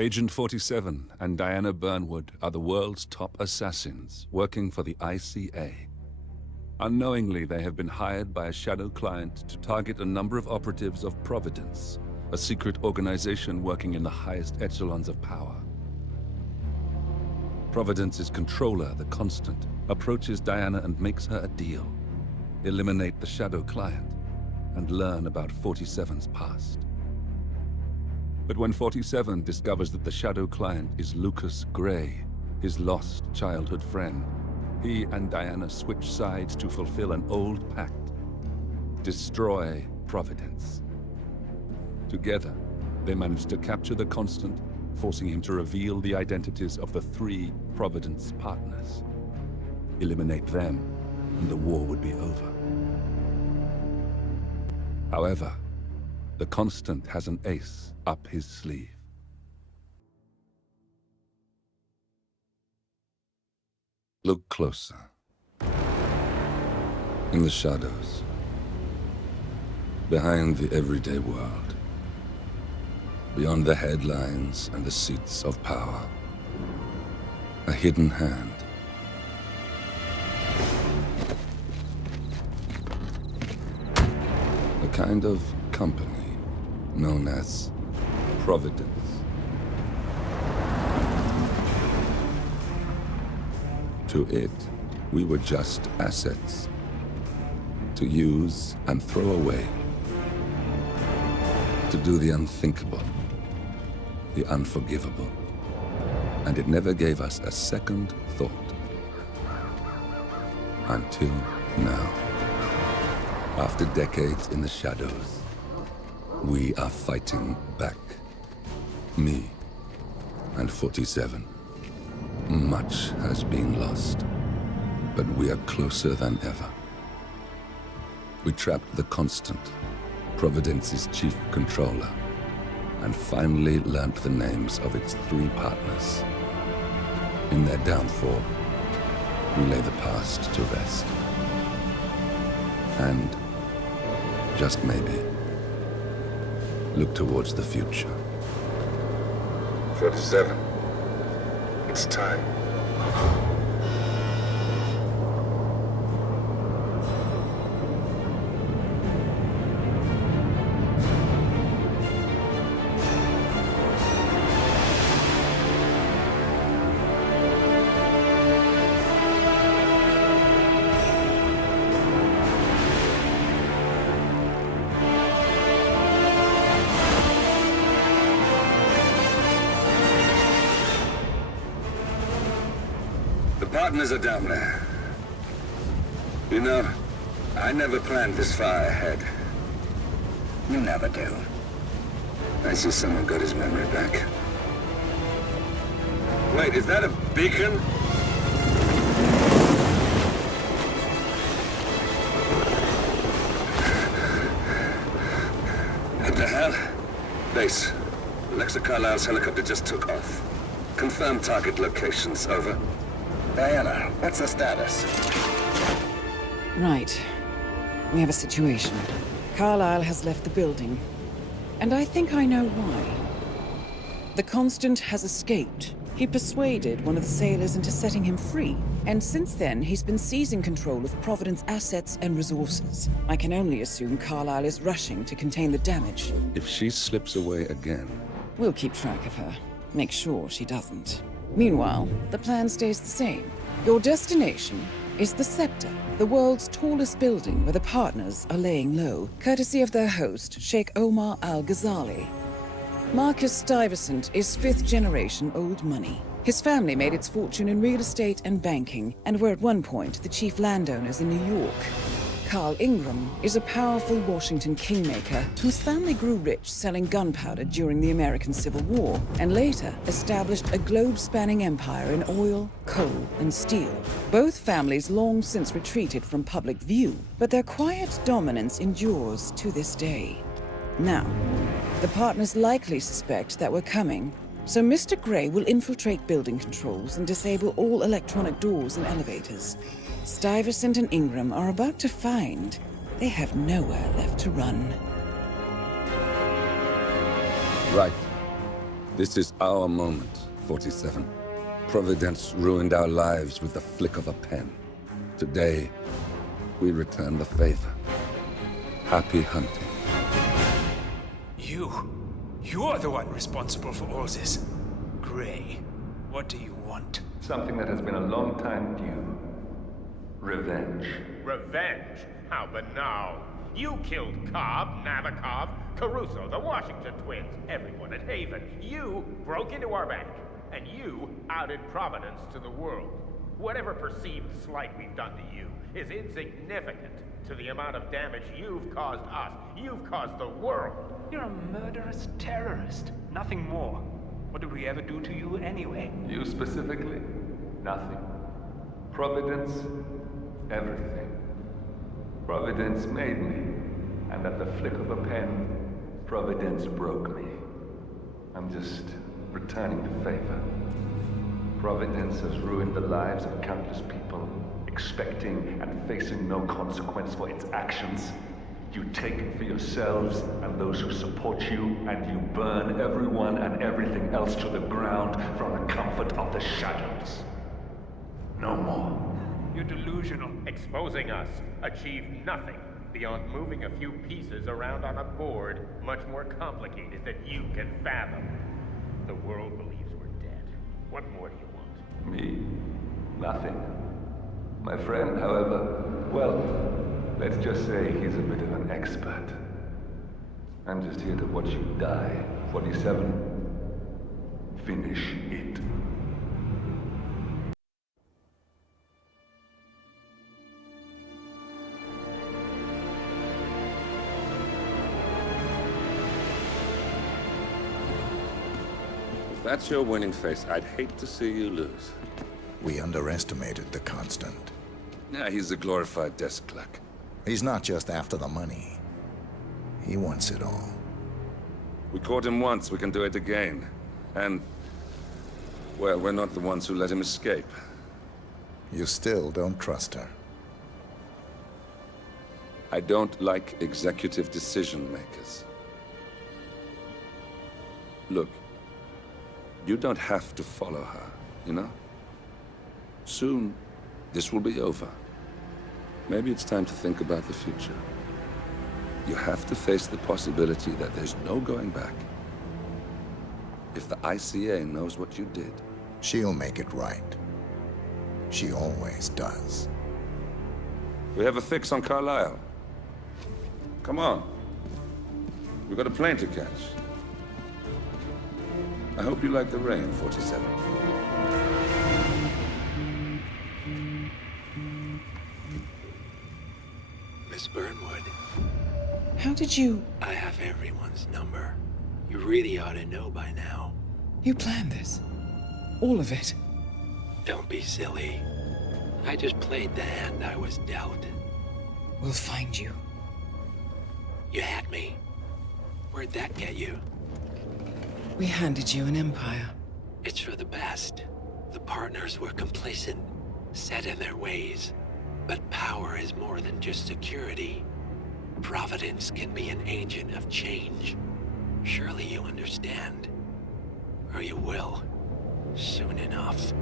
Agent 47 and Diana Burnwood are the world's top assassins working for the ICA. Unknowingly, they have been hired by a shadow client to target a number of operatives of Providence, a secret organization working in the highest echelons of power. Providence's controller, the Constant, approaches Diana and makes her a deal. Eliminate the shadow client and learn about 47's past. But when 47 discovers that the shadow client is Lucas Gray, his lost childhood friend, he and Diana switch sides to fulfill an old pact: destroy Providence. Together, they manage to capture the Constant, forcing him to reveal the identities of the 3 Providence partners. Eliminate them, and the war would be over. However, the Constant has an ace up his sleeve. Look closer. In the shadows. Behind the everyday world. Beyond the headlines and the seats of power. A hidden hand. A kind of company known as Providence. To it, we were just assets. To use and throw away. To do the unthinkable. The unforgivable. And it never gave us a second thought. Until now. After decades in the shadows, we are fighting back. Me and 47. Much has been lost, but we are closer than ever. We trapped the Constant, Providence's chief controller, and finally learnt the names of its 3 partners. In their downfall, we lay the past to rest. And, just maybe, look towards the future. 47. It's time. Partners are down there. You know, I never planned this far ahead. You never do. I see someone got his memory back. Wait, is that a beacon? What the hell? Base. Alexa Carlisle's helicopter just took off. Confirm target locations, over. Diana, what's the status? Right. We have a situation. Carlisle has left the building. And I think I know why. The Constant has escaped. He persuaded one of the sailors into setting him free. And since then, he's been seizing control of Providence assets and resources. I can only assume Carlisle is rushing to contain the damage. If she slips away again... We'll keep track of her. Make sure she doesn't. Meanwhile, the plan stays the same. Your destination is the Scepter, the world's tallest building where the partners are laying low, courtesy of their host, Sheikh Omar Al-Ghazali. Marcus Stuyvesant is 5th-generation old money. His family made its fortune in real estate and banking, and were at one point the chief landowners in New York. Carl Ingram is a powerful Washington kingmaker whose family grew rich selling gunpowder during the American Civil War, and later established a globe-spanning empire in oil, coal, and steel. Both families long since retreated from public view, but their quiet dominance endures to this day. Now, the partners likely suspect that we're coming, so Mr. Gray will infiltrate building controls and disable all electronic doors and elevators. Stuyvesant and Ingram are about to find they have nowhere left to run. Right. This is our moment, 47. Providence ruined our lives with the flick of a pen. Today, we return the favor. Happy hunting. You're the one responsible for all this. Gray, what do you want? Something that has been a long time due. Revenge. Revenge? How banal. You killed Cobb, Navikov, Caruso, the Washington twins, everyone at Haven. You broke into our bank, and you outed Providence to the world. Whatever perceived slight we've done to you is insignificant to the amount of damage you've caused us. You've caused the world. You're a murderous terrorist. Nothing more. What did we ever do to you anyway? You specifically? Nothing. Providence? Everything. Providence made me, and at the flick of a pen, Providence broke me. I'm just returning the favor. Providence has ruined the lives of countless people, expecting and facing no consequence for its actions. You take it for yourselves and those who support you, and you burn everyone and everything else to the ground from the comfort of the shadows. No more. You're delusional. Exposing us achieved nothing beyond moving a few pieces around on a board much more complicated than you can fathom. The world believes we're dead. What more do you want? Me? Nothing. My friend, however, well, let's just say he's a bit of an expert. I'm just here to watch you die. 47. Finish it. If that's your winning face, I'd hate to see you lose. We underestimated the Constant. Yeah, he's a glorified desk clerk. He's not just after the money. He wants it all. We caught him once, we can do it again. And, well, we're not the ones who let him escape. You still don't trust her. I don't like executive decision makers. Look, you don't have to follow her, you know? Soon, this will be over. Maybe it's time to think about the future. You have to face the possibility that there's no going back. If the ICA knows what you did, She'll make it right. She always does. we have a fix on Carlisle. Come on. We've got a plane to catch. I hope you like the rain, 47. Miss Burnwood, How did you... I have everyone's number. You really ought to know by now. You planned this? All of it? Don't be silly. I just played the hand I was dealt. We'll find you. You had me. Where'd that get you? We handed you an empire. It's for the best. The partners were complacent, set in their ways. But power is more than just security. Providence can be an agent of change. Surely you understand. Or you will. Soon enough.